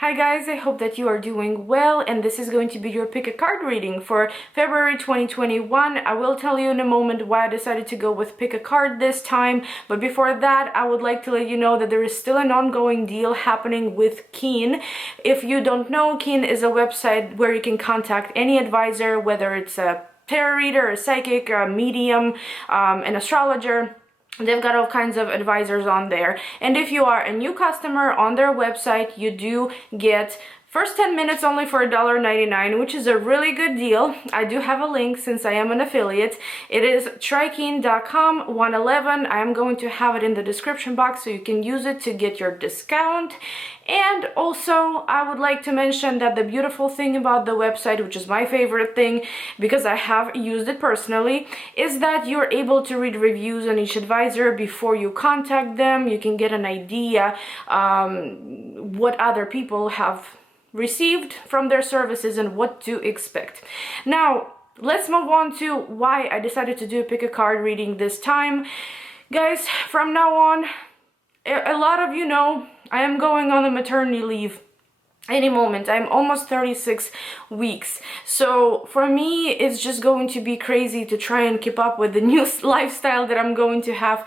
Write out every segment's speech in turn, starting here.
Hi guys, I hope that you are doing well, and this is going to be your pick a card reading for February 2021. I will tell you in a moment why I decided to go with pick a card this time, but before that I would like to let you know that there is still an ongoing deal happening with Keen. If you don't know, Keen is a website where you can contact any advisor, whether it's a tarot reader, a psychic, a medium, an astrologer. They've got all kinds of advisors on there. And if you are a new customer on their website, you do get first 10 minutes only for $1.99, which is a really good deal. I do have a link since I am an affiliate. It is trykeen.com 111. I am going to have it in the description box so you can use it to get your discount. And also, I would like to mention that the beautiful thing about the website, which is my favorite thing because I have used it personally, is that you're able to read reviews on each advisor before you contact them. You can get an idea what other people have received from their services and what to expect. Now, let's move on to why I decided to do a pick a card reading this time. Guys, from now on, a lot of you know I am going on a maternity leave any moment. I'm almost 36 weeks, so for me it's just going to be crazy to try and keep up with the new lifestyle that I'm going to have,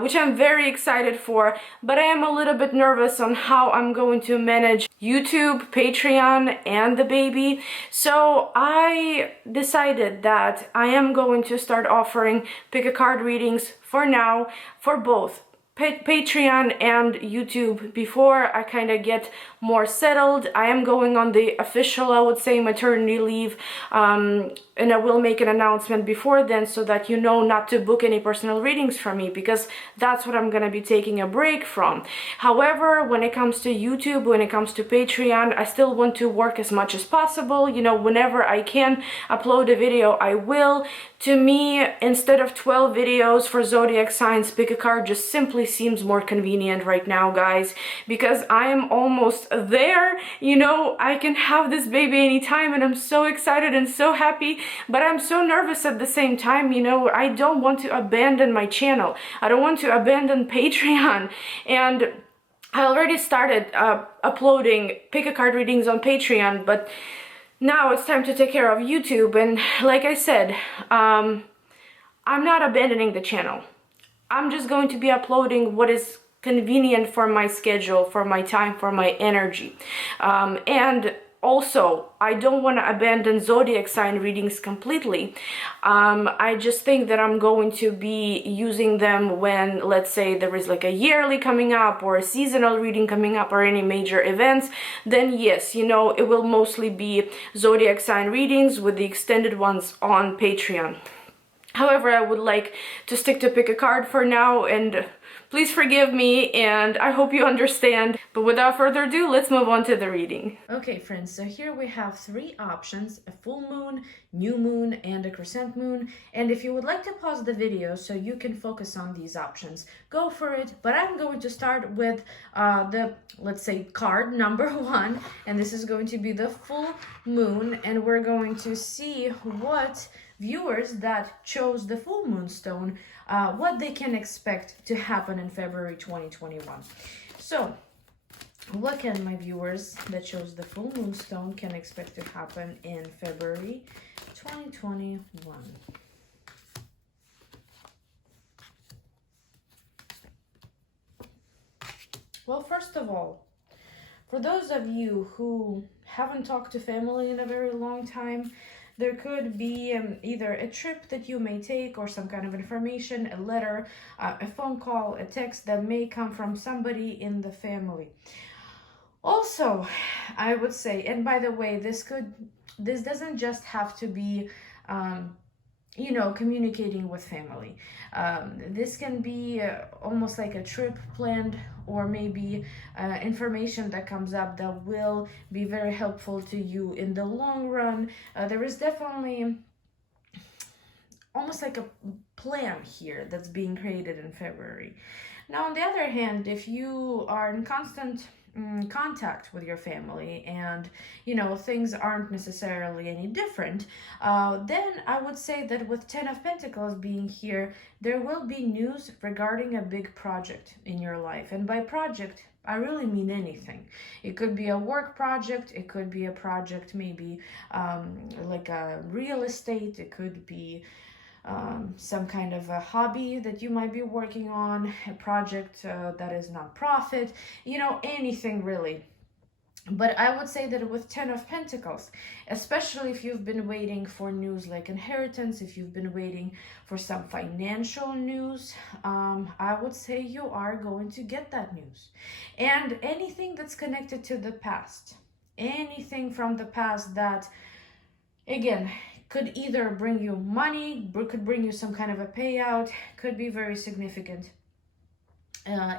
which I'm very excited for, but I am a little bit nervous on how I'm going to manage YouTube, Patreon, and the baby. So I decided that I am going to start offering pick a card readings for now for both Patreon and YouTube before I kind of get more settled. I am going on the official, I would say, maternity leave, and I will make an announcement before then so that you know not to book any personal readings from me, because that's what I'm gonna be taking a break from. However, when it comes to YouTube, when it comes to Patreon, I still want to work as much as possible. You know, whenever I can upload a video, I will. To me, instead of 12 videos for zodiac signs, pick a card just simply seems more convenient right now, guys, because I am almost there. You know, I can have this baby anytime and I'm so excited and so happy, but I'm so nervous at the same time. You know, I don't want to abandon my channel. I don't want to abandon Patreon, and I already started uploading pick a card readings on Patreon, but now it's time to take care of YouTube. And like I said, I'm not abandoning the channel. I'm just going to be uploading what is convenient for my schedule, for my time, for my energy. And also, I don't want to abandon zodiac sign readings completely. I just think that I'm going to be using them when, let's say, there is like a yearly coming up or a seasonal reading coming up or any major events. Then yes, you know, it will mostly be zodiac sign readings with the extended ones on Patreon. However, I would like to stick to pick a card for now, and please forgive me, and I hope you understand. But without further ado, let's move on to the reading. Okay, friends, so here we have three options: a full moon, new moon, and a crescent moon. And if you would like to pause the video so you can focus on these options, go for it. But I'm going to start with let's say, card number one, and this is going to be the full moon, and we're going to see what viewers that chose the full moon stone, what they can expect to happen in February 2021. So what can my viewers that chose the full moon stone can expect to happen in February 2021? Well, first of all, for those of you who haven't talked to family in a very long time, there could be either a trip that you may take or some kind of information, a letter, a phone call, a text that may come from somebody in the family. Also, I would say, and by the way, this doesn't just have to be you know, communicating with family. This can be almost like a trip planned, or maybe information that comes up that will be very helpful to you in the long run. There is definitely almost like a plan here that's being created in February. Now, on the other hand, if you are in constant contact with your family and, you know, things aren't necessarily any different, then I would say that with 10 of Pentacles being here, there will be news regarding a big project in your life. And by project, I really mean anything. It could be a work project, it could be a project maybe like a real estate, it could be some kind of a hobby that you might be working on, a project that is non-profit, you know, anything really. But I would say that with 10 of Pentacles, especially if you've been waiting for news like inheritance, if you've been waiting for some financial news, I would say you are going to get that news. And anything that's connected to the past, anything from the past that, again, could either bring you money, could bring you some kind of a payout, could be very significant.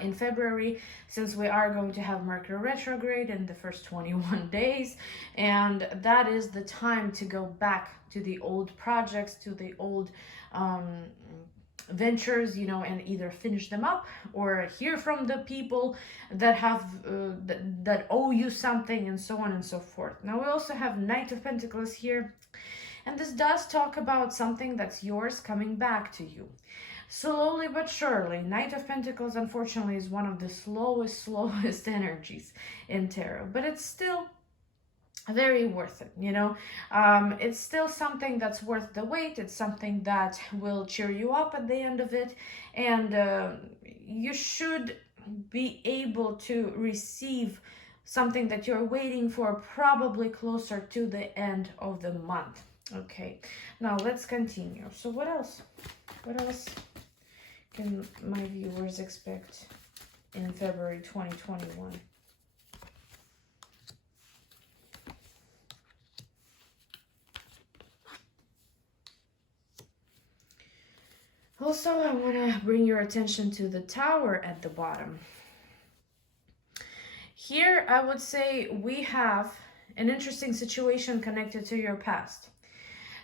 In February, since we are going to have Mercury retrograde in the first 21 days, and that is the time to go back to the old projects, to the old ventures, you know, and either finish them up or hear from the people that have that owe you something, and so on and so forth. Now we also have Knight of Pentacles here, and this does talk about something that's yours coming back to you. Slowly but surely. Knight of Pentacles, unfortunately, is one of the slowest energies in tarot, but it's still very worth it, you know. It's still something that's worth the wait. It's something that will cheer you up at the end of it, and you should be able to receive something that you're waiting for probably closer to the end of the month. Okay, now let's continue. So what else? What else can my viewers expect in February 2021? Also, I want to bring your attention to the Tower at the bottom. Here, I would say we have an interesting situation connected to your past.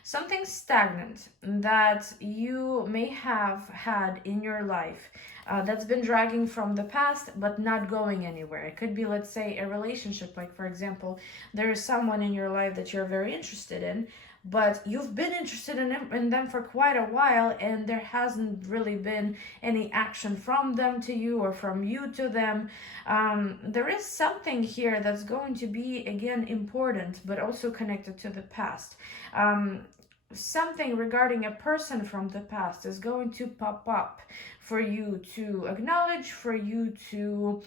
Something stagnant that you may have had in your life that's been dragging from the past but not going anywhere. It could be, let's say, a relationship. Like, for example, there is someone in your life that you're very interested in, but you've been interested in them for quite a while, and there hasn't really been any action from them to you or from you to them. There is something here that's going to be, again, important, but also connected to the past. Something regarding a person from the past is going to pop up for you to acknowledge, for you to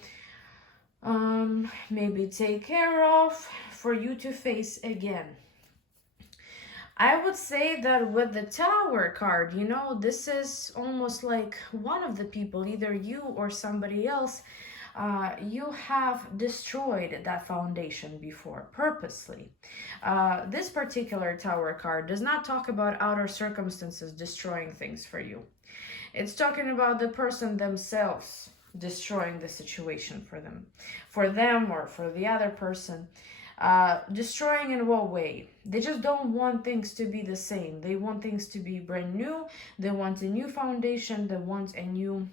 maybe take care of, for you to face again. I would say that with the Tower card, you know, this is almost like one of the people, either you or somebody else, you have destroyed that foundation before purposely. This particular Tower card does not talk about outer circumstances destroying things for you. It's talking about the person themselves destroying the situation for them or for the other person. Destroying in what way? They just don't want things to be the same. They want things to be brand new. They want a new foundation. They want a new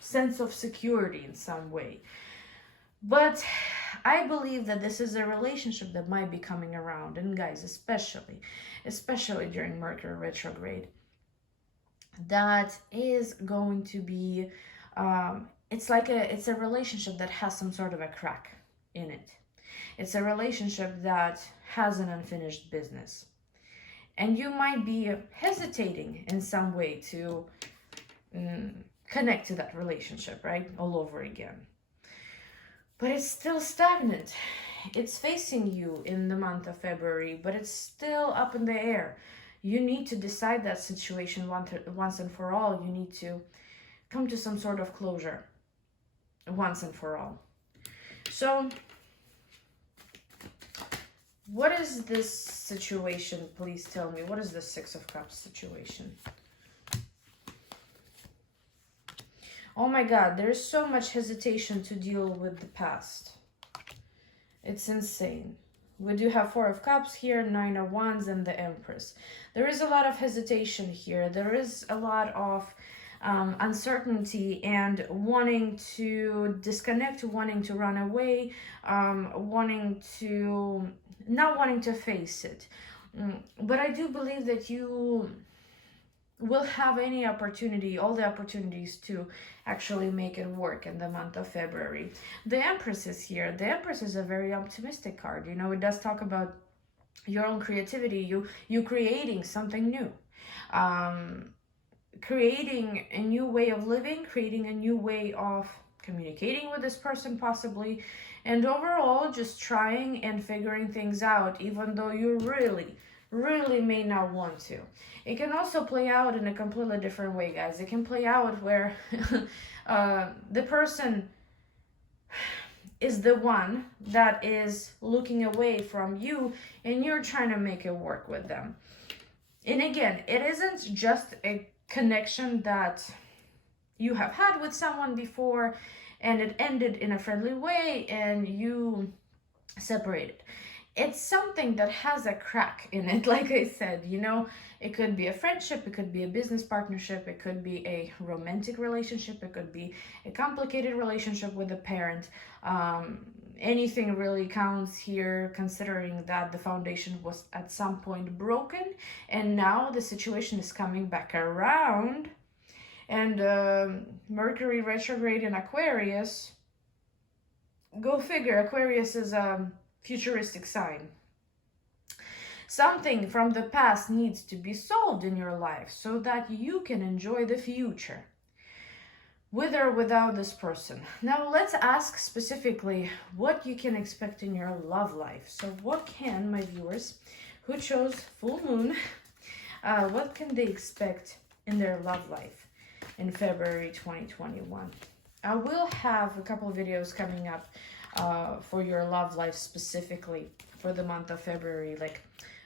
sense of security in some way. But I believe that this is a relationship that might be coming around, and guys, especially during Mercury retrograde, that is going to be it's a relationship that has some sort of a crack in it. It's a relationship that has an unfinished business, and you might be hesitating in some way to connect to that relationship, right? All over again. But it's still stagnant. It's facing you in the month of February, but it's still up in the air. You need to decide that situation once and for all. You need to come to some sort of closure once and for all. So, what is this situation? Please tell me. What is the Six of Cups situation? Oh my God, there's so much hesitation to deal with the past. It's insane. We do have Four of Cups here, Nine of Wands, and the Empress. There is a lot of hesitation here. There is a lot of uncertainty and wanting to disconnect, wanting to run away, not wanting to face it. But I do believe that you will have any opportunity, all the opportunities to actually make it work in the month of February. The Empress is here. The Empress is a very optimistic card. You know, it does talk about your own creativity, you creating something new, creating a new way of living, creating a new way of communicating with this person possibly, and overall just trying and figuring things out, even though you really may not want to. It can also play out in a completely different way, guys. It can play out where the person is the one that is looking away from you and you're trying to make it work with them. And again, it isn't just a connection that you have had with someone before and it ended in a friendly way and you separated. It's something that has a crack in it, like I said, you know. It could be a friendship, it could be a business partnership, it could be a romantic relationship, it could be a complicated relationship with a parent. Anything really counts here, considering that the foundation was at some point broken and now the situation is coming back around. And Mercury retrograde in Aquarius, go figure, Aquarius is a futuristic sign. Something from the past needs to be solved in your life so that you can enjoy the future, with or without this person. Now let's ask specifically what you can expect in your love life. So what can my viewers who chose full moon, what can they expect in their love life in February 2021? I will have a couple of videos coming up for your love life specifically for the month of February, like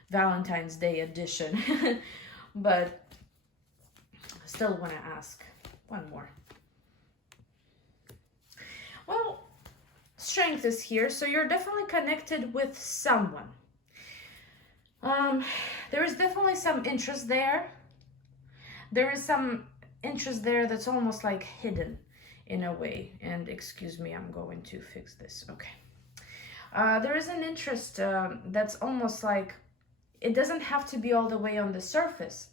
Valentine's Day edition. But still want to ask one more. Well, strength is here, so you're definitely connected with someone. There is definitely some interest there. There is some interest there that's almost like hidden in a way. And excuse me, I'm going to fix this. Okay. There is an interest that's almost like, it doesn't have to be all the way on the surface.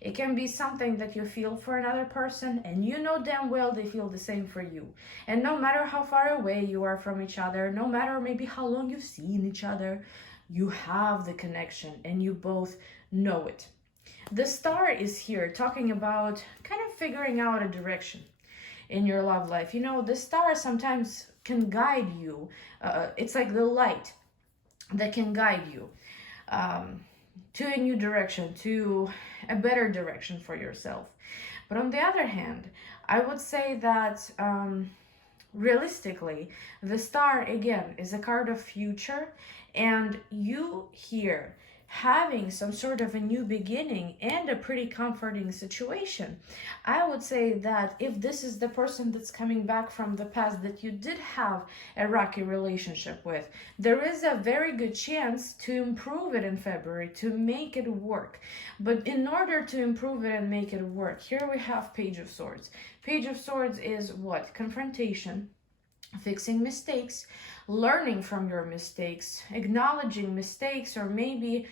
It can be something that you feel for another person and you know damn well they feel the same for you. And no matter how far away you are from each other, no matter maybe how long you've seen each other, you have the connection and you both know it. The star is here talking about kind of figuring out a direction in your love life. You know, the star sometimes can guide you. It's like the light that can guide you to a new direction, to a better direction for yourself. But on the other hand, I would say that realistically, the star again is a card of future, and you here having some sort of a new beginning and a pretty comforting situation. I would say that if this is the person that's coming back from the past that you did have a rocky relationship with, there is a very good chance to improve it in February, to make it work. But in order to improve it and make it work, here we have Page of Swords. Page of Swords is what? Confrontation, fixing mistakes, learning from your mistakes, acknowledging mistakes, or maybe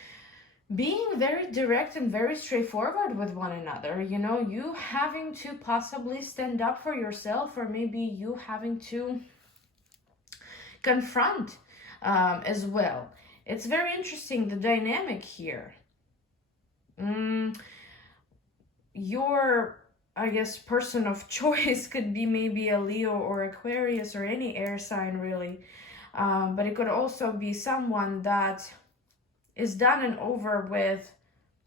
being very direct and very straightforward with one another. You know, you having to possibly stand up for yourself, or maybe you having to confront as well. It's very interesting, the dynamic here. Your, I guess, person of choice could be maybe a Leo or Aquarius or any air sign really. But it could also be someone that is done and over with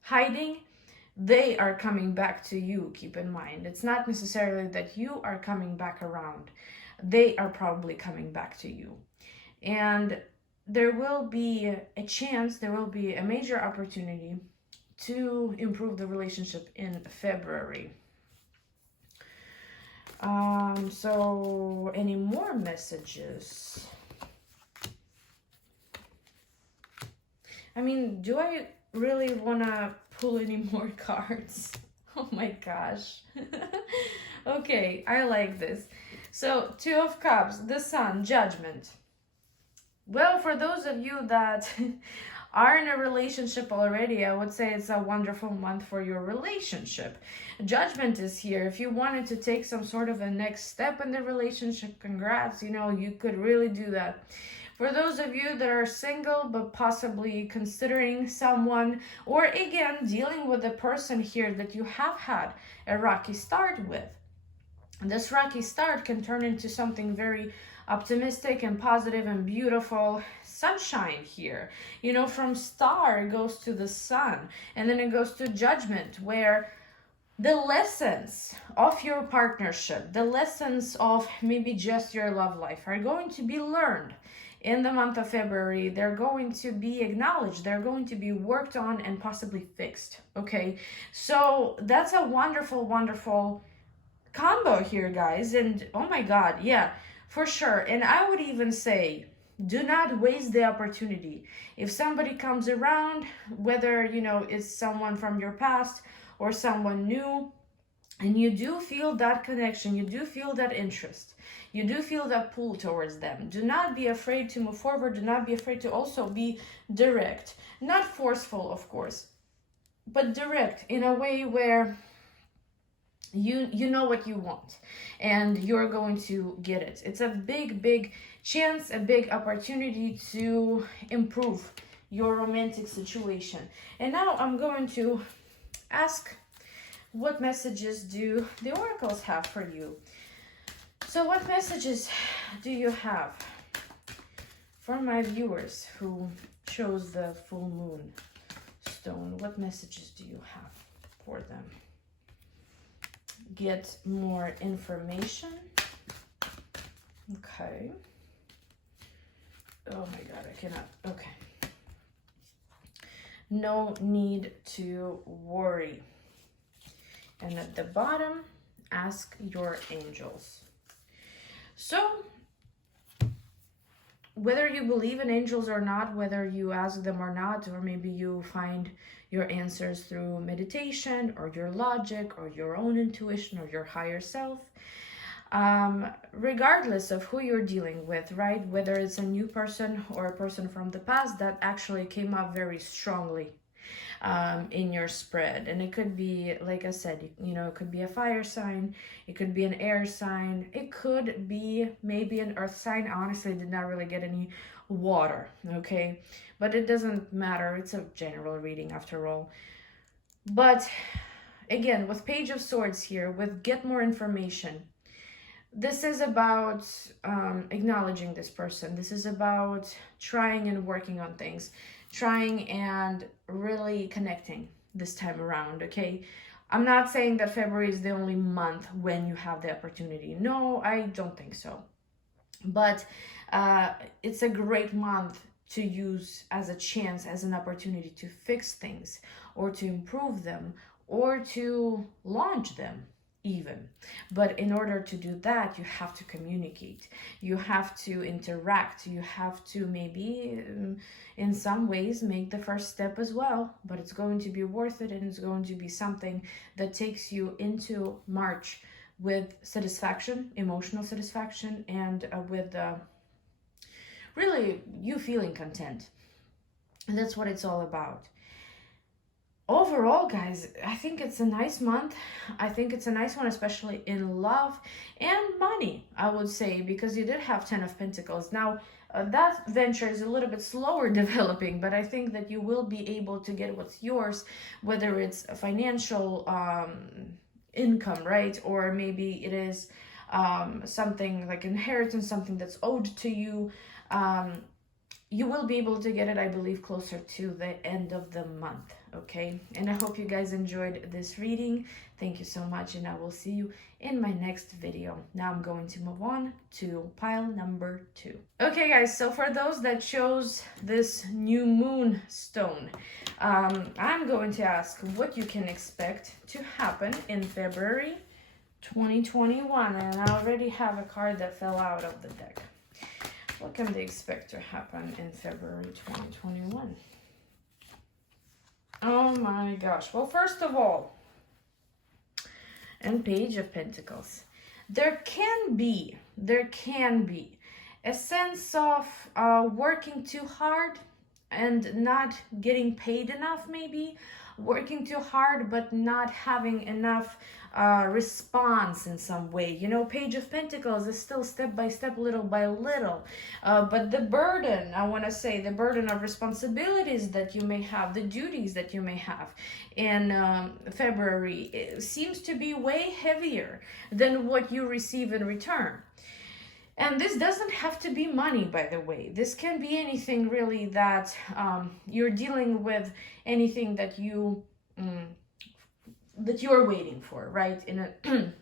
hiding. They are coming back to you, keep in mind. It's not necessarily that you are coming back around. They are probably coming back to you. And there will be a chance, there will be a major opportunity to improve the relationship in February. So any more messages? I mean, do I really want to pull any more cards? Oh my gosh. Okay, I like this. So, Two of Cups, the Sun, Judgment. Well, for those of you that are in a relationship already, I would say it's a wonderful month for your relationship. Judgment is here. If you wanted to take some sort of a next step in the relationship, congrats, you know, you could really do that. For those of you that are single but possibly considering someone, or again dealing with a person here that you have had a rocky start with, this rocky start can turn into something very optimistic and positive and beautiful. Sunshine here, you know, from star it goes to the sun, and then it goes to judgment, where the lessons of your partnership, the lessons of maybe just your love life are going to be learned in the month of February. They're going to be acknowledged, they're going to be worked on and possibly fixed. Okay, so that's a wonderful, wonderful combo here, guys. And oh my god, yeah, for sure. And I would even say, do not waste the opportunity. If somebody comes around, whether you know it's someone from your past or someone new, and you do feel that connection, you do feel that interest, you do feel that pull towards them, do not be afraid to move forward. Do not be afraid to also be direct, not forceful of course, but direct in a way where you know what you want and you're going to get it. It's a big chance, a big opportunity to improve your romantic situation. And now I'm going to ask, what messages do the oracles have for you? So what messages do you have for my viewers who chose the full moon stone? What messages do you have for them? Get more information. Okay. Oh my god, I cannot. Okay. No need to worry. And at the bottom, ask your angels. So, whether you believe in angels or not, whether you ask them or not, or maybe you find your answers through meditation or your logic or your own intuition or your higher self, regardless of who you're dealing with, right? Whether it's a new person or a person from the past, that actually came up very strongly in your spread. And it could be, like I said, you know, it could be a fire sign, it could be an air sign, it could be maybe an earth sign. I honestly did not really get any water, okay, but it doesn't matter, it's a general reading after all. But again, with Page of Swords here, with get more information, this is about acknowledging this person. This is about trying and working on things, trying and really connecting this time around, okay? I'm not saying that February is the only month when you have the opportunity. No, I don't think so. But it's a great month to use as a chance, as an opportunity to fix things or to improve them or to launch them even. But in order to do that, you have to communicate, you have to interact, you have to maybe in some ways make the first step as well. But it's going to be worth it, and it's going to be something that takes you into March with satisfaction, emotional satisfaction, and with really you feeling content. And that's what it's all about. Overall, guys, I think it's a nice month. I think it's a nice one, especially in love and money, I would say, because you did have 10 of Pentacles. Now, that venture is a little bit slower developing, but I think that you will be able to get what's yours, whether it's a financial income, right? Or maybe it is something like inheritance, something that's owed to you. You will be able to get it, I believe, closer to the end of the month, okay? And I hope you guys enjoyed this reading. Thank you so much, and I will see you in my next video. Now I'm going to move on to pile number 2. Okay, guys, so for those that chose this new moon stone, I'm going to ask what you can expect to happen in February 2021. And I already have a card that fell out of the deck. What can they expect to happen in February 2021? Oh my gosh. Well, first of all, and Page of Pentacles, there can be a sense of working too hard and not getting paid enough, maybe working too hard but not having enough response in some way. You know, Page of Pentacles is still step by step, little by little, but the burden, I want to say, the burden of responsibilities that you may have, the duties that you may have in February, it seems to be way heavier than what you receive in return. And this doesn't have to be money, by the way. This can be anything really that you're dealing with, anything that you that you're waiting for, right? In a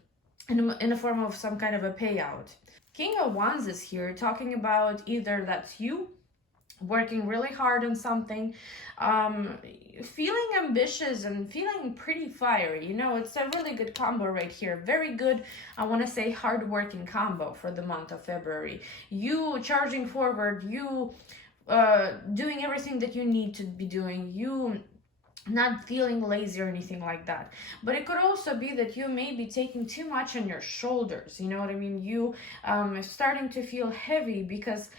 in a form of some kind of a payout. King of Wands is here talking about either that's you working really hard on something, feeling ambitious and feeling pretty fiery. You know, it's a really good combo right here. Very good, I want to say, hard-working combo for the month of February. You charging forward, you doing everything that you need to be doing, you not feeling lazy or anything like that. But it could also be that you may be taking too much on your shoulders. You know what I mean? You starting to feel heavy because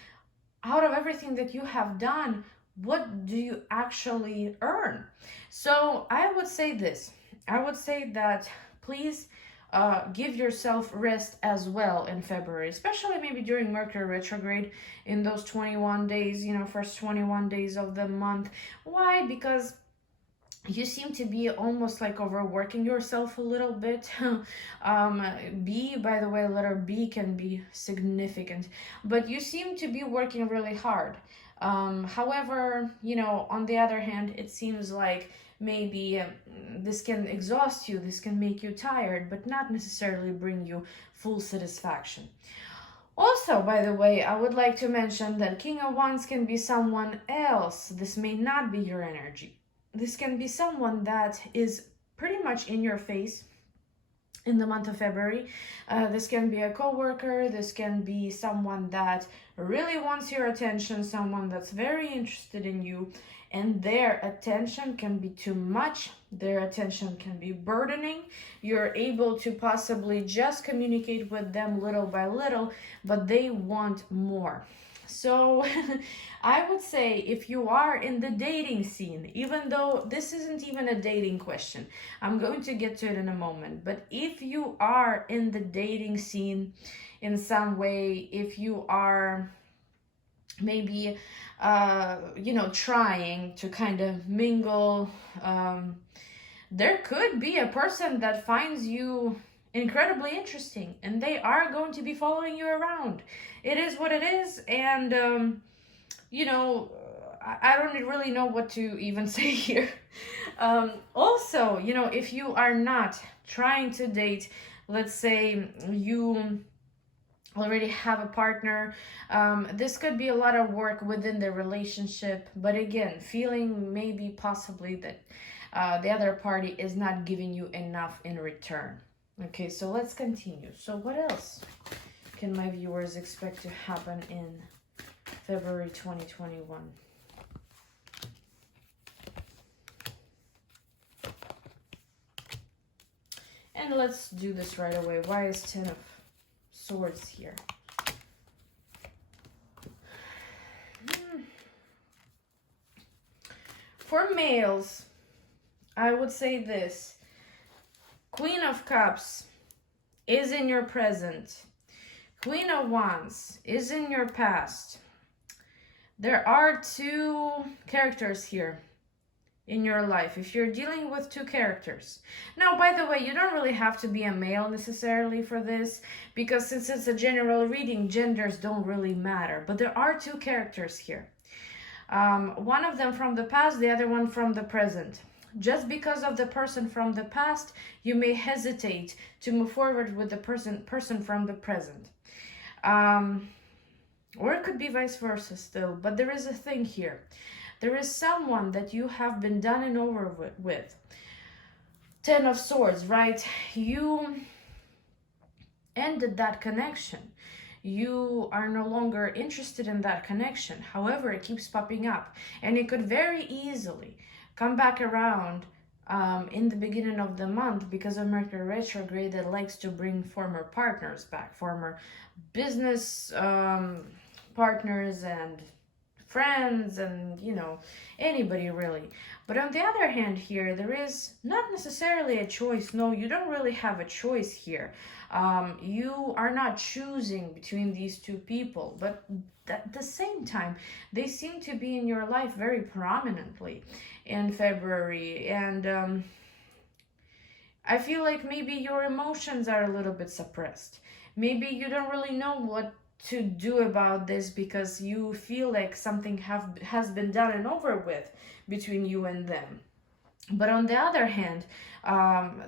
out of everything that you have done, what do you actually earn? So I would say this. I would say that please give yourself rest as well in February, especially maybe during Mercury retrograde in those 21 days, you know, first 21 days of the month. Why? Because you seem to be almost like overworking yourself a little bit. B, by the way, letter B can be significant, but you seem to be working really hard. However, you know, on the other hand, it seems like maybe this can exhaust you, this can make you tired, but not necessarily bring you full satisfaction. Also, by the way, I would like to mention that King of Wands can be someone else. This may not be your energy. This can be someone that is pretty much in your face in the month of February. This can be a coworker. This can be someone that really wants your attention, someone that's very interested in you, and their attention can be too much. Their attention can be burdening. You're able to possibly just communicate with them little by little, but they want more. So I would say if you are in the dating scene, even though this isn't even a dating question, I'm going to get to it in a moment, but if you are in the dating scene in some way, if you are maybe, you know, trying to kind of mingle, there could be a person that finds you incredibly interesting and they are going to be following you around. It is what it is, and you know, I don't really know what to even say here. Also, you know, if you are not trying to date, let's say you already have a partner, this could be a lot of work within the relationship, but again, feeling maybe possibly that the other party is not giving you enough in return. Okay, so let's continue. So what else can my viewers expect to happen in February 2021? And let's do this right away. Why is 10 of Swords here? For males, I would say this. Queen of Cups is in your present. Queen of Wands is in your past. There are two characters here in your life. If you're dealing with two characters. Now, by the way, you don't really have to be a male necessarily for this, because since it's a general reading, genders don't really matter. But there are two characters here. One of them from the past, the other one from the present. Just because of the person from the past, you may hesitate to move forward with the person from the present. Or it could be vice versa still, but there is a thing here. There is someone that you have been done and over with. 10 of Swords, right? You ended that connection. You are no longer interested in that connection. However, it keeps popping up, and it could very easily come back around in the beginning of the month because of Mercury retrograde that likes to bring former partners back, former business partners and friends and, you know, anybody really. But on the other hand here, there is not necessarily a choice. No, you don't really have a choice here. You are not choosing between these two people, but at the same time, they seem to be in your life very prominently in February. And I feel like maybe your emotions are a little bit suppressed. Maybe you don't really know what to do about this because you feel like something has been done and over with between you and them. But on the other hand,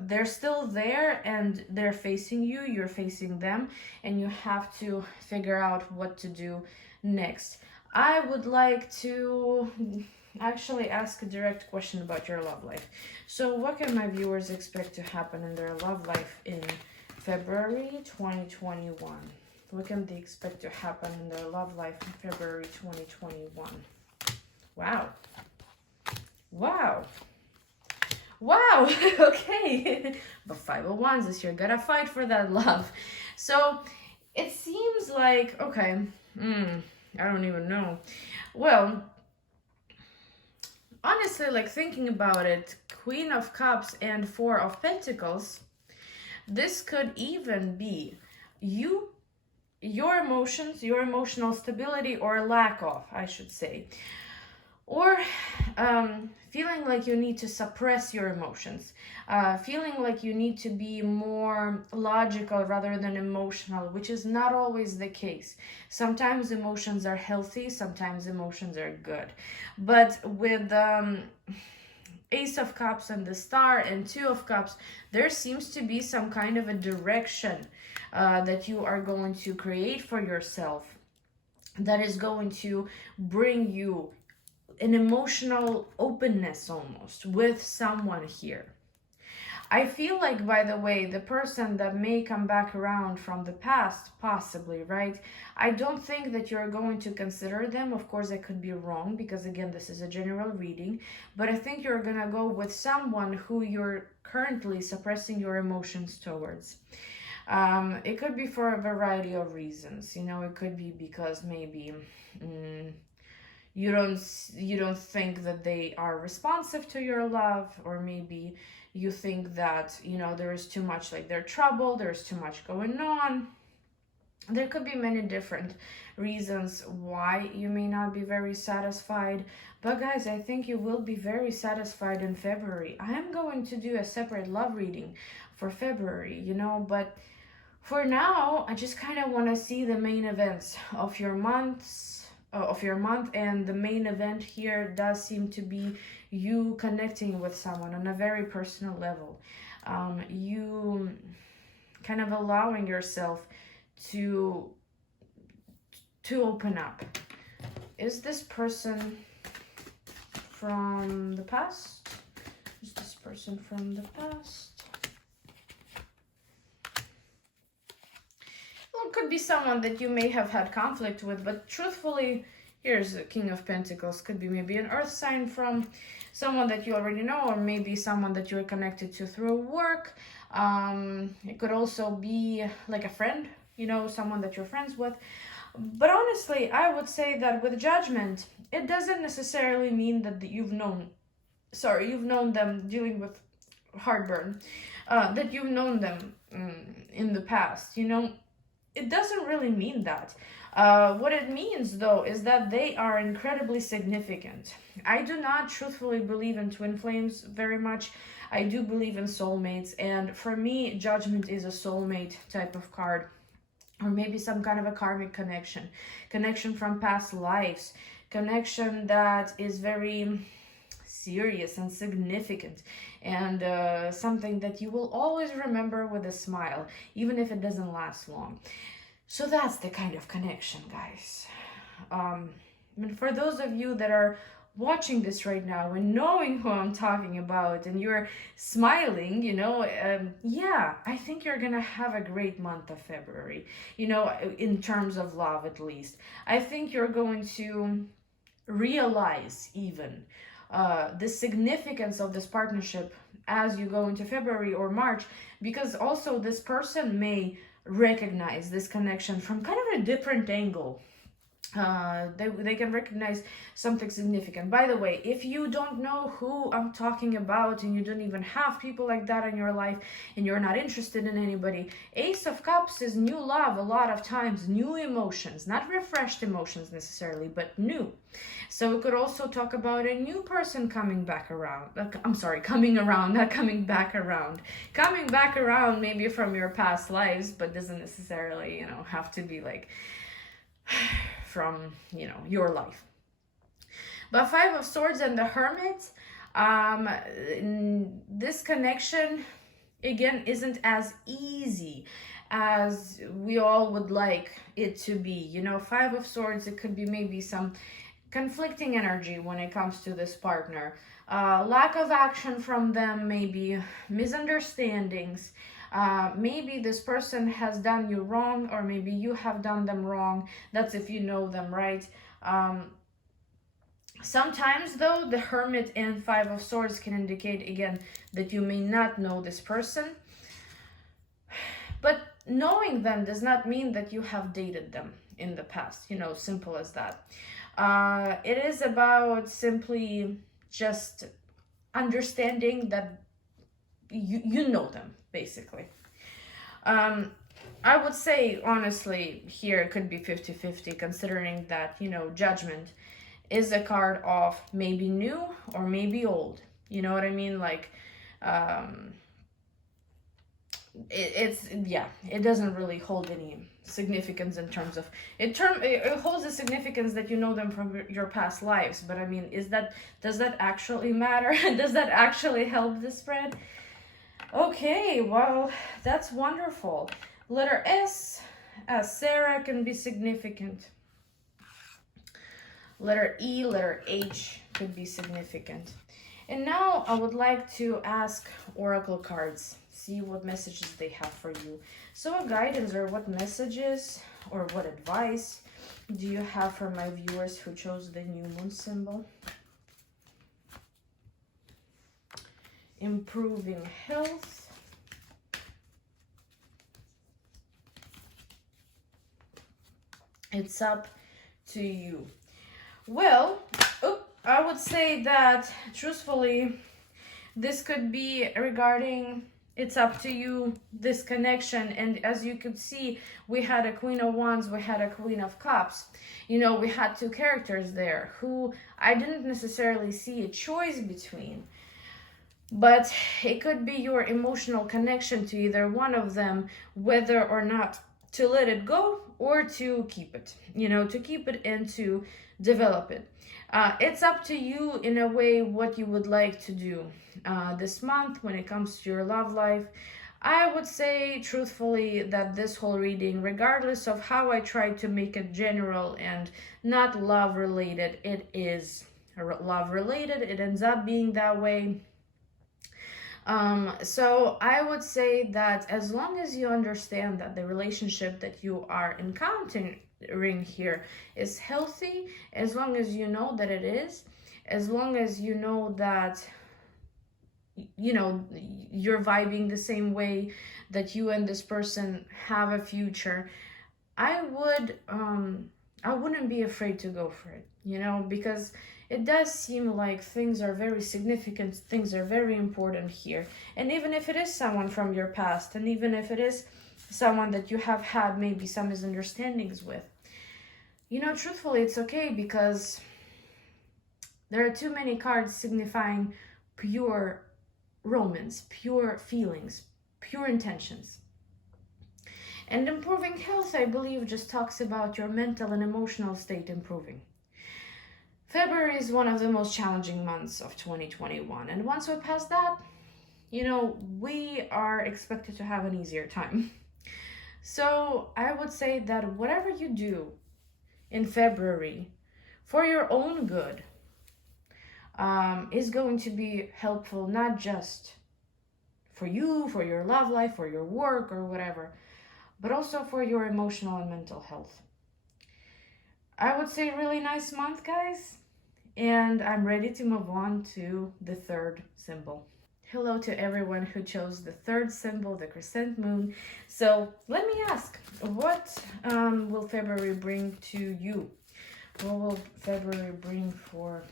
they're still there and they're facing you, you're facing them, and you have to figure out what to do next. I would like to actually ask a direct question about your love life. So what can my viewers expect to happen in their love life in February 2021? What can they expect to happen in their love life in February 2021? Wow. Wow. Wow. Okay. But 5 of Wands is here. Gotta fight for that love. So it seems like, okay, I don't even know. Well, honestly, like thinking about it, Queen of Cups and 4 of Pentacles, this could even be your emotions, your emotional stability, or lack of, I should say, or feeling like you need to suppress your emotions, feeling like you need to be more logical rather than emotional, which is not always the case. Sometimes emotions are healthy, sometimes emotions are good. But with Ace of Cups and the Star and 2 of Cups, there seems to be some kind of a direction that you are going to create for yourself that is going to bring you an emotional openness almost with someone here. I feel like, by the way, the person that may come back around from the past, possibly, right? I don't think that you're going to consider them. Of course, I could be wrong because, again, this is a general reading. But I think you're going to go with someone who you're currently suppressing your emotions towards. It could be for a variety of reasons. You know, it could be because maybe you don't think that they are responsive to your love, or maybe you think that, you know, there is too much, like they're trouble, there's too much going on. There could be many different reasons why you may not be very satisfied. But guys, I think you will be very satisfied in February. I am going to do a separate love reading for February, you know, but for now, I just kind of want to see the main events of your month, and the main event here does seem to be you connecting with someone on a very personal level. You kind of allowing yourself to open up. Is this person from the past? Is this person from the past? Well, it could be someone that you may have had conflict with, but truthfully, here's the King of Pentacles. Could be maybe an earth sign from someone that you already know, or maybe someone that you're connected to through work. It could also be like a friend, you know, someone that you're friends with. But honestly, I would say that with Judgment, it doesn't necessarily mean that you've known them dealing with heartburn, that you've known them in the past, you know. It doesn't really mean that. What it means, though, is that they are incredibly significant. I do not truthfully believe in twin flames very much. I do believe in soulmates, and for me, Judgment is a soulmate type of card, or maybe some kind of a karmic connection from past lives, connection that is very serious and significant, and something that you will always remember with a smile, even if it doesn't last long. So that's the kind of connection, guys. And for those of you that are watching this right now and knowing who I'm talking about, and you're smiling, you know, yeah, I think you're gonna have a great month of February, you know, in terms of love at least. I think you're going to realize even the significance of this partnership as you go into February or March, because also this person may recognize this connection from kind of a different angle. they can recognize something significant. By the way, if you don't know who I'm talking about and you don't even have people like that in your life and you're not interested in anybody, Ace of Cups is new love, a lot of times new emotions, not refreshed emotions necessarily, but new. So we could also talk about a new person coming back around. I'm sorry, coming around, not coming back around. Coming back around maybe from your past lives, but doesn't necessarily, have to be like from, your life. But Five of Swords and the Hermit, this connection, again, isn't as easy as we all would like it to be. Five of Swords, it could be maybe some conflicting energy when it comes to this partner. Lack of action from them, maybe misunderstandings. Maybe this person has done you wrong, or maybe you have done them wrong. That's if you know them, right? Sometimes, though, the Hermit and Five of Swords can indicate, again, that you may not know this person. But knowing them does not mean that you have dated them in the past, simple as that. It is about simply just understanding that you know them, basically. I would say, honestly, here it could be 50-50, considering that, Judgment is a card of maybe new or maybe old. You know what I mean? Like, it doesn't really hold any significance in terms of it holds a significance that you know them from your past lives, but I mean, does that actually matter? Does that actually help the spread? Okay, well, that's wonderful. Letter S, as Sarah, can be significant. Letter E, letter H could be significant. And now I would like to ask oracle cards, see what messages they have for you. So what guidance or what messages or what advice do you have for my viewers who chose the new moon symbol? Improving health. It's up to you. Well, I would say that, truthfully, this could be regarding it's up to you, this connection. And as you could see, we had a Queen of Wands, we had a Queen of Cups. We had two characters there who I didn't necessarily see a choice between. But it could be your emotional connection to either one of them, whether or not to let it go or to keep it, to keep it and to develop it. It's up to you in a way what you would like to do this month when it comes to your love life. I would say truthfully that this whole reading, regardless of how I try to make it general and not love related, it is love related. It ends up being that way. So I would say that as long as you understand that the relationship that you are encountering here is healthy, as long as you know that it is, as long as you know that you're vibing the same way, that you and this person have a future, I wouldn't be afraid to go for it, because it does seem like things are very significant, things are very important here. And even if it is someone from your past, and even if it is someone that you have had maybe some misunderstandings with, truthfully, it's okay, because there are too many cards signifying pure romance, pure feelings, pure intentions. And improving health, I believe, just talks about your mental and emotional state improving. February is one of the most challenging months of 2021. And once we pass that, we are expected to have an easier time. So I would say that whatever you do in February for your own good is going to be helpful, not just for you, for your love life, for your work or whatever, but also for your emotional and mental health. I would say really nice month, guys. And I'm ready to move on to the third symbol. Hello to everyone who chose the third symbol, the Crescent Moon. So let me ask, what will February bring to you? What will February bring for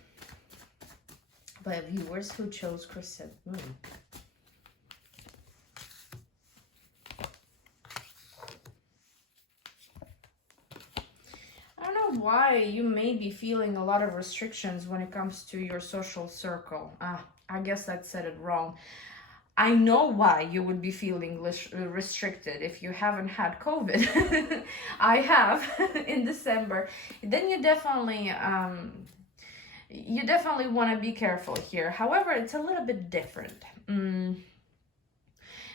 by viewers who chose Crescent Moon? I don't know why you may be feeling a lot of restrictions when it comes to your social circle. I guess I said it wrong. I know why you would be feeling restricted if you haven't had COVID. I have in December. Then you definitely want to be careful here. However, it's a little bit different.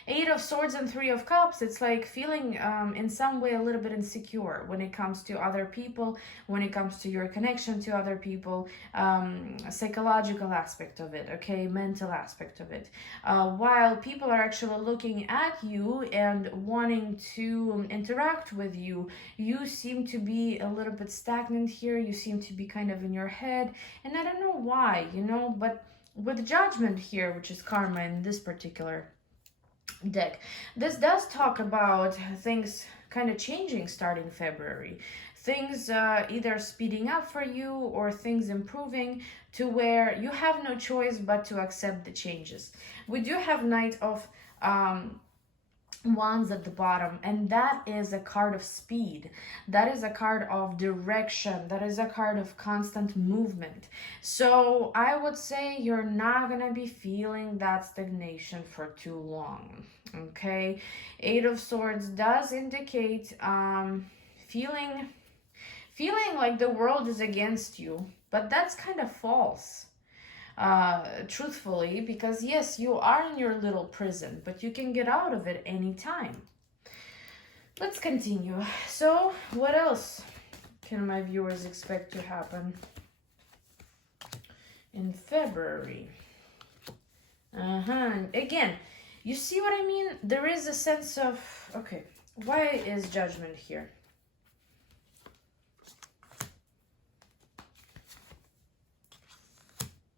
Eight of Swords and Three of Cups, it's like feeling in some way a little bit insecure when it comes to other people, when it comes to your connection to other people, psychological aspect of it, okay, mental aspect of it. While people are actually looking at you and wanting to interact with you, you seem to be a little bit stagnant here. You seem to be kind of in your head, and I don't know why, you know, but with Judgment here, which is karma in this particular deck, this does talk about things kind of changing starting February, things either speeding up for you or things improving to where you have no choice but to accept the changes. We do have Knight of Wands at the bottom, and that is a card of speed. That is a card of direction. That is a card of constant movement. So I would say you're not gonna be feeling that stagnation for too long, okay? Eight of Swords does indicate feeling like the world is against you, but that's kind of false. Truthfully, because yes, you are in your little prison, but you can get out of it anytime. Let's continue. So what else can my viewers expect to happen in February? Again, you see what I mean? There is a sense of, okay, why is Judgment here?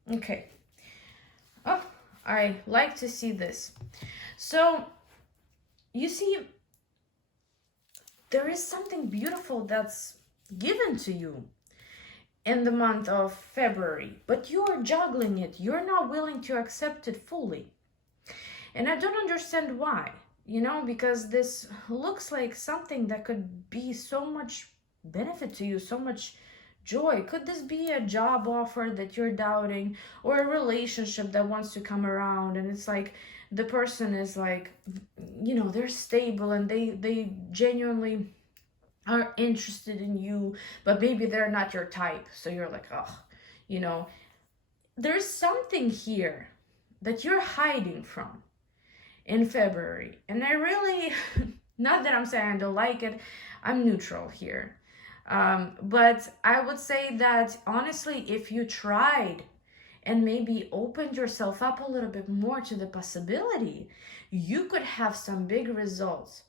Okay. Oh, I like to see this. So, you see, there is something beautiful that's given to you in the month of February, but you are juggling it. You're not willing to accept it fully. And I don't understand why, you know, because this looks like something that could be so much benefit to you, so much joy. Could this be a job offer that you're doubting, or a relationship that wants to come around and it's like the person is like, you know, they're stable and they genuinely are interested in you, but maybe they're not your type. So you're like, oh, you know, there's something here that you're hiding from in February. And I really, not that I'm saying I don't like it, I'm neutral here. But I would say that honestly, if you tried and maybe opened yourself up a little bit more to the possibility, you could have some big results.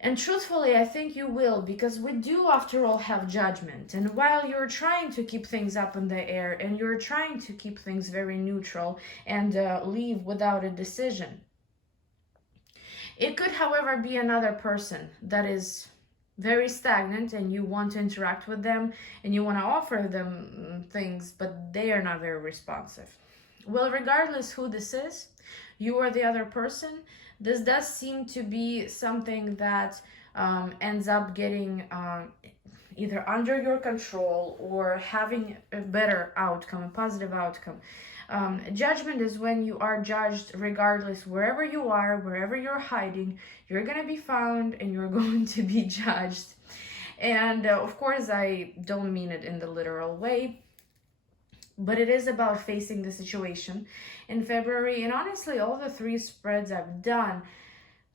And truthfully, I think you will, because we do, after all, have Judgment. And while you're trying to keep things up in the air and you're trying to keep things very neutral and leave without a decision, it could, however, be another person that is very stagnant and you want to interact with them and you want to offer them things, but they are not very responsive. Well, regardless who this is, you or the other person, this does seem to be something that ends up getting either under your control or having a better outcome, a positive outcome. Judgment is when you are judged regardless, wherever you are, wherever you're hiding, you're going to be found and you're going to be judged. And of course, I don't mean it in the literal way, but it is about facing the situation in February. And honestly, all the three spreads I've done,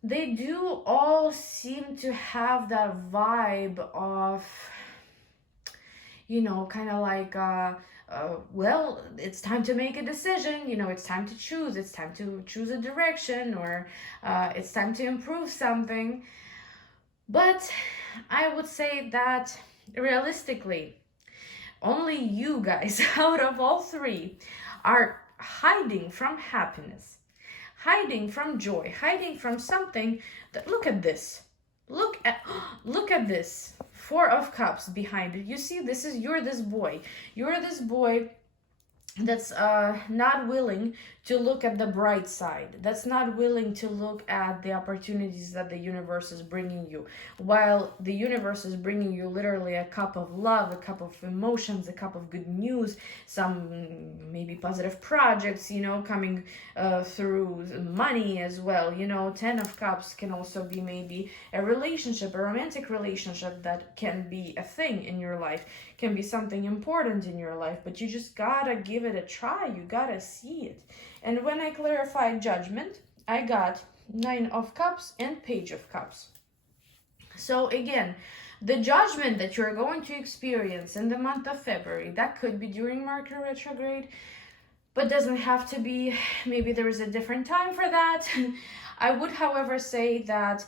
they do all seem to have that vibe of, you know, kind of like, well, it's time to make a decision, you know, it's time to choose, it's time to choose a direction, or it's time to improve something. But I would say that realistically, only you guys out of all three are hiding from happiness, hiding from joy, hiding from something that, look at this. Look at this. Four of Cups behind it. You see, you're this boy. You're this boy that's not willing to look at the bright side, that's not willing to look at the opportunities that the universe is bringing you, while the universe is bringing you literally a cup of love, a cup of emotions, a cup of good news, some maybe positive projects, you know, coming through, money as well. You know, 10 of Cups can also be maybe a relationship, a romantic relationship that can be a thing in your life, can be something important in your life, but you just gotta give it a try, you gotta see it. And when I clarified Judgment, I got 9 of Cups and Page of Cups. So again, the judgment that you're going to experience in the month of February, that could be during Mercury retrograde, but doesn't have to be. Maybe there is a different time for that. I would, however, say that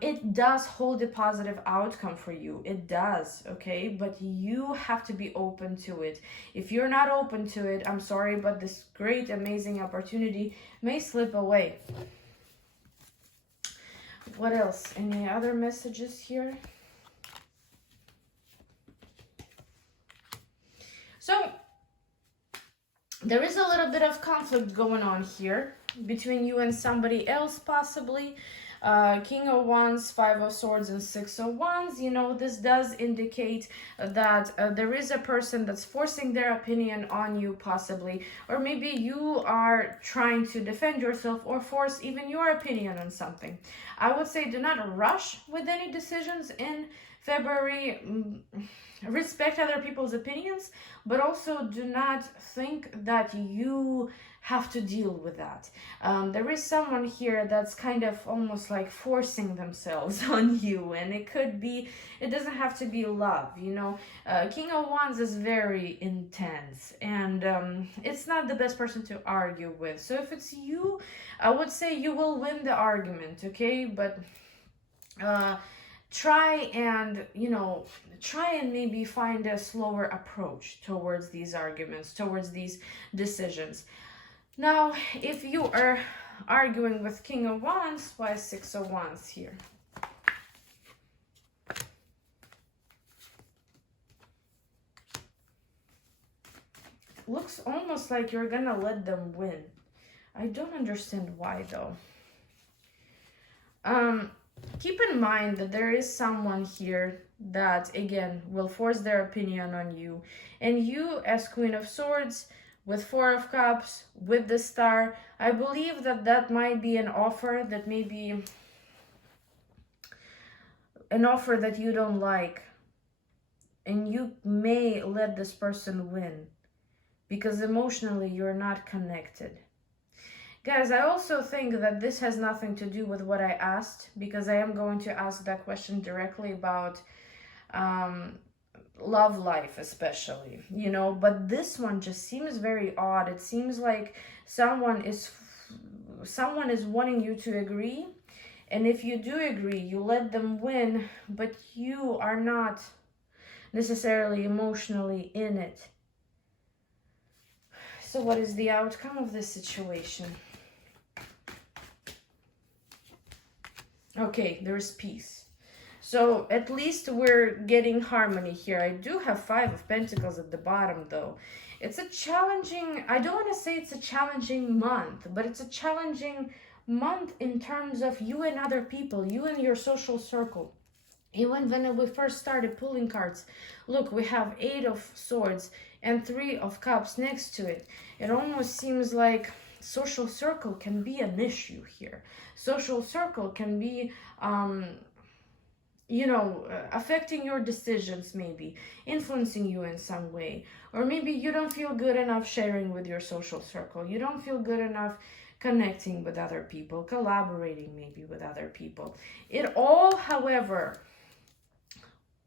it does hold a positive outcome for you. It does, okay? But you have to be open to it. If you're not open to it, I'm sorry, but this great, amazing opportunity may slip away. What else? Any other messages here? So, there is a little bit of conflict going on here between you and somebody else, possibly. King of Wands, 5 of Swords, and 6 of Wands. You know, this does indicate that there is a person that's forcing their opinion on you, possibly. Or maybe you are trying to defend yourself or force even your opinion on something. I would say do not rush with any decisions in February. Respect other people's opinions, but also do not think that you have to deal with that. There is someone here that's kind of almost like forcing themselves on you, and it doesn't have to be love, you know. King of Wands is very intense, and it's not the best person to argue with. So if it's you, I would say you will win the argument, okay? But try and maybe find a slower approach towards these arguments, towards these decisions. Now, if you are arguing with King of Wands, why 6 of Wands here? Looks almost like you're gonna let them win. I don't understand why, though. Keep in mind that there is someone here that, again, will force their opinion on you. And you, as Queen of Swords, with 4 of Cups, with the Star, I believe that might be an offer that may be an offer that you don't like. And you may let this person win because emotionally you're not connected. Guys, I also think that this has nothing to do with what I asked, because I am going to ask that question directly about love life, especially, you know, but this one just seems very odd. It seems like someone is wanting you to agree, and if you do agree, you let them win, but you are not necessarily emotionally in it. So what is the outcome of this situation? Okay, there's peace. So at least we're getting harmony here. I do have 5 of Pentacles at the bottom, though. It's a challenging, I don't want to say it's a challenging month, but it's a challenging month in terms of you and other people, you and your social circle. Even when we first started pulling cards, look, we have 8 of Swords and 3 of Cups next to it. It almost seems like social circle can be an issue here. Social circle can be, affecting your decisions, maybe influencing you in some way. Or maybe you don't feel good enough sharing with your social circle. You don't feel good enough connecting with other people, collaborating maybe with other people. It all, however,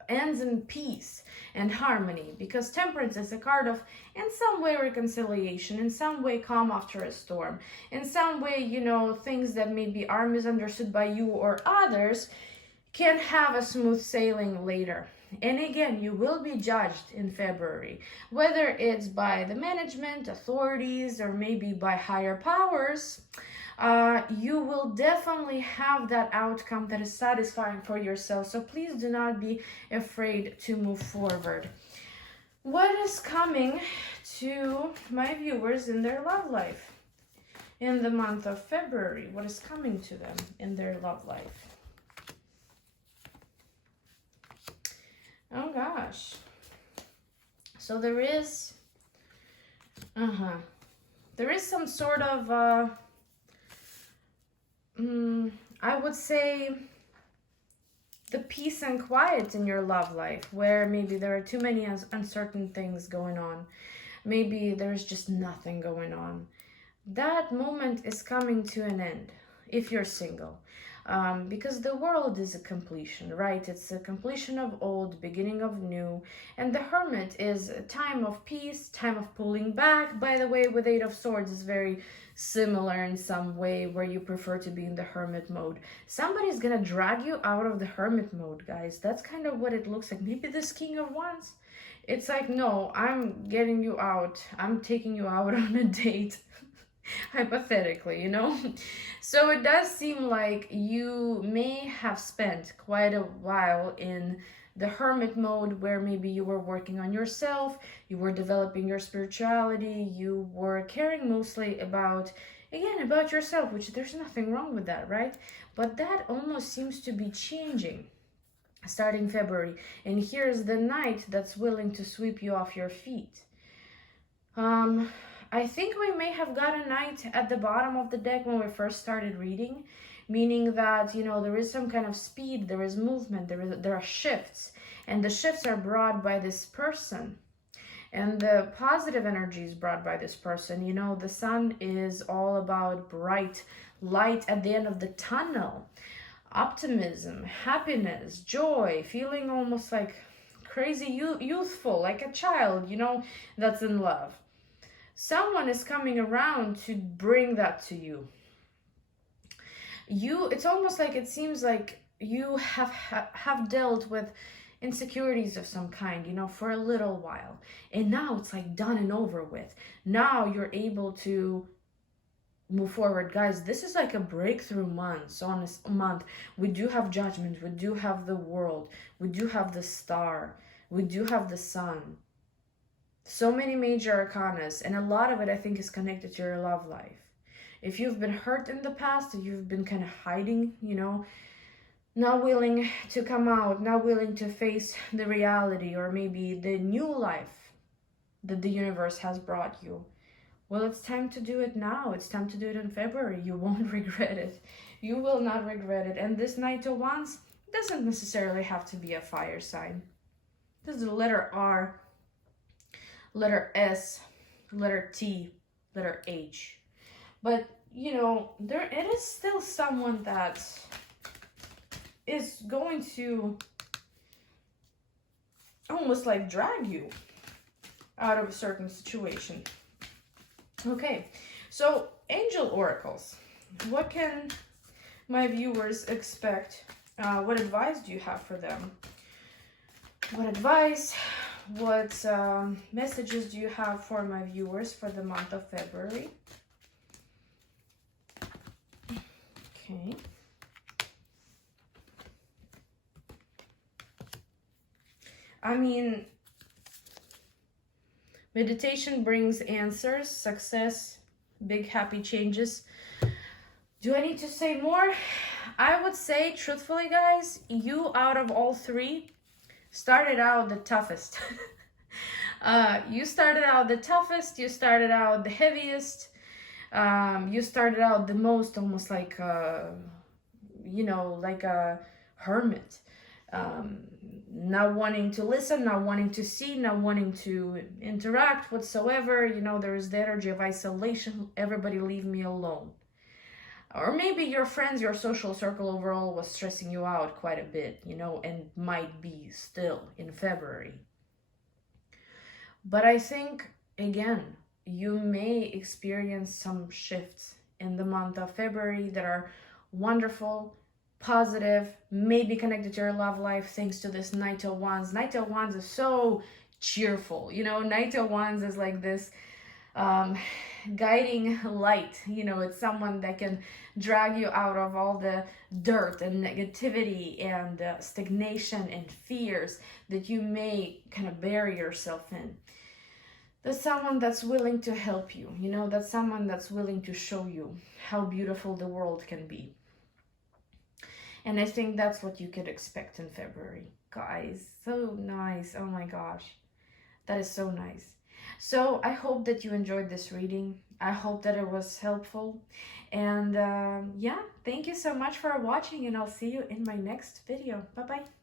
ends in peace and harmony, because Temperance is a card of, in some way, reconciliation, in some way, calm after a storm, in some way, you know, things that maybe are misunderstood by you or others can have a smooth sailing later. And again, you will be judged in February, whether it's by the management, authorities, or maybe by higher powers. you will definitely have that outcome that is satisfying for yourself. So please do not be afraid to move forward. What is coming to my viewers in their love life in the month of February? What is coming to them in their love life? Oh gosh. So there is some sort of I would say the peace and quiet in your love life, where maybe there are too many uncertain things going on. Maybe there's just nothing going on. That moment is coming to an end if you're single. Because the world is a completion, right? It's a completion of old, beginning of new. And the Hermit is a time of peace, time of pulling back. By the way, with Eight of Swords is very similar in some way, where you prefer to be in the Hermit mode. Somebody's gonna drag you out of the Hermit mode, guys. That's kind of what it looks like. Maybe this King of Wands. It's like, no, I'm getting you out. I'm taking you out on a date. Hypothetically, you know. So it does seem like you may have spent quite a while in the Hermit mode, where maybe you were working on yourself, you were developing your spirituality, you were caring mostly about, again, about yourself, which there's nothing wrong with that, right? But that almost seems to be changing starting February. And here's the Knight that's willing to sweep you off your feet. I think we may have got a Knight at the bottom of the deck when we first started reading, meaning that, you know, there is some kind of speed, there is movement, there are shifts, and the shifts are brought by this person. And the positive energy is brought by this person. You know, the sun is all about bright light at the end of the tunnel, optimism, happiness, joy, feeling almost like crazy youthful, like a child, you know, that's in love. Someone is coming around to bring that to you. It's almost like, it seems like you have dealt with insecurities of some kind, you know, for a little while. And now it's like done and over with. Now you're able to move forward. Guys, this is like a breakthrough month. We do have Judgment, we do have the World, we do have the Star, we do have the Sun. So many major arcanas, and a lot of it I think is connected to your love life. If you've been hurt in the past, if you've been kind of hiding, you know, not willing to come out, not willing to face the reality, or maybe the new life that the universe has brought you, well, it's time to do it now. It's time to do it in February. You won't regret it. You will not regret it. And this Knight of Wands doesn't necessarily have to be a fire sign. This is the letter R, letter S, letter T, letter H. But, you know, it is still someone that is going to almost like drag you out of a certain situation. Okay, so angel oracles. What can my viewers expect? What advice do you have for them? What advice? What messages do you have for my viewers for the month of February? Okay. I mean, meditation brings answers, success, big happy changes. Do I need to say more? I would say, truthfully, guys, you out of all three started out the toughest. You started out the toughest, you started out the heaviest, you started out the most almost like, you know, like a hermit. Not wanting to listen, not wanting to see, not wanting to interact whatsoever. You know, there is the energy of isolation. Everybody leave me alone. Or maybe your friends, your social circle overall was stressing you out quite a bit, you know, and might be still in February. But I think, again, you may experience some shifts in the month of February that are wonderful, positive, maybe connected to your love life thanks to this Knight of Wands. Knight of Wands is so cheerful, you know. Knight of Wands is like this um, guiding light. You know, it's someone that can drag you out of all the dirt and negativity and stagnation and fears that you may kind of bury yourself in. That's someone that's willing to help you. You know, that's someone that's willing to show you how beautiful the world can be. And I think that's what you could expect in February. Guys, so nice. Oh my gosh. That is so nice. So I hope that you enjoyed this reading. I hope that it was helpful. And yeah, thank you so much for watching, and I'll see you in my next video. Bye-bye.